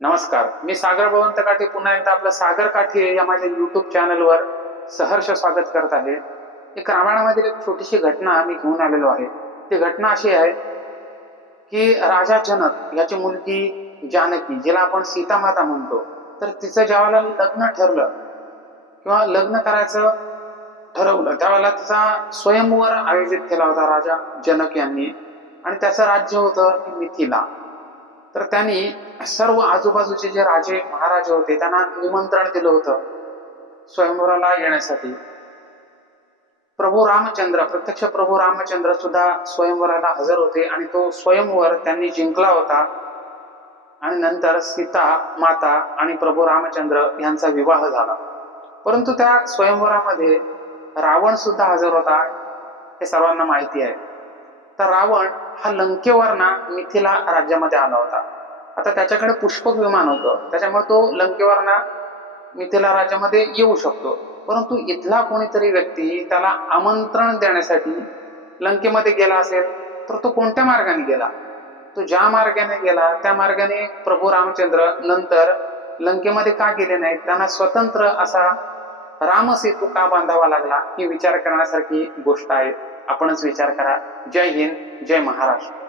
नमस्कार मी सागर भवंत काठे. पुन्हा एकदा आपलं सागर काठे या माझ्या युट्यूब चॅनलवर सहर्ष स्वागत करत आहे. एक रामायणामधील एक छोटीशी घटना मी घेऊन आलेलो आहे. ती घटना अशी आहे की राजा जनक याची मुलगी जानकी जिला आपण सीतामाता म्हणतो तर तिचं ज्यावेळेला लग्न ठरलं किंवा लग्न करायचं ठरवलं त्यावेळेला तिचा स्वयंवर आयोजित केला होता राजा जनक यांनी. आणि त्याचं राज्य होतं की मिथिला. तर त्यांनी सर्व आजूबाजूचे जे राजे महाराजे होते त्यांना निमंत्रण दिलं होतं स्वयंवराला येण्यासाठी. प्रभू रामचंद्र प्रत्यक्ष प्रभू रामचंद्र सुद्धा स्वयंवराला हजर होते आणि तो स्वयंवर त्यांनी जिंकला होता. आणि नंतर सीता माता आणि प्रभू रामचंद्र यांचा विवाह झाला. परंतु त्या स्वयंवरामध्ये रावण सुद्धा हजर होता हे सर्वांना माहिती आहे. तर रावण हा लंकेवरना मिथिला राज्यामध्ये आला होता. आता त्याच्याकडे पुष्पक विमान होतं. त्याच्यामुळे तो लंकेवरना मिथिला राज्यामध्ये येऊ शकतो. परंतु इथला कोणीतरी व्यक्ती त्याला आमंत्रण देण्यासाठी लंकेमध्ये गेला असेल तर तो कोणत्या मार्गाने गेला? तो ज्या मार्गाने गेला त्या मार्गाने प्रभू रामचंद्र नंतर लंकेमध्ये का गेले नाहीत? त्यांना स्वतंत्र असा रामसेतू का बांधावा लागला ही विचार करण्यासारखी गोष्ट आहे. आपणच विचार करा. जय हिंद जय महाराष्ट्र.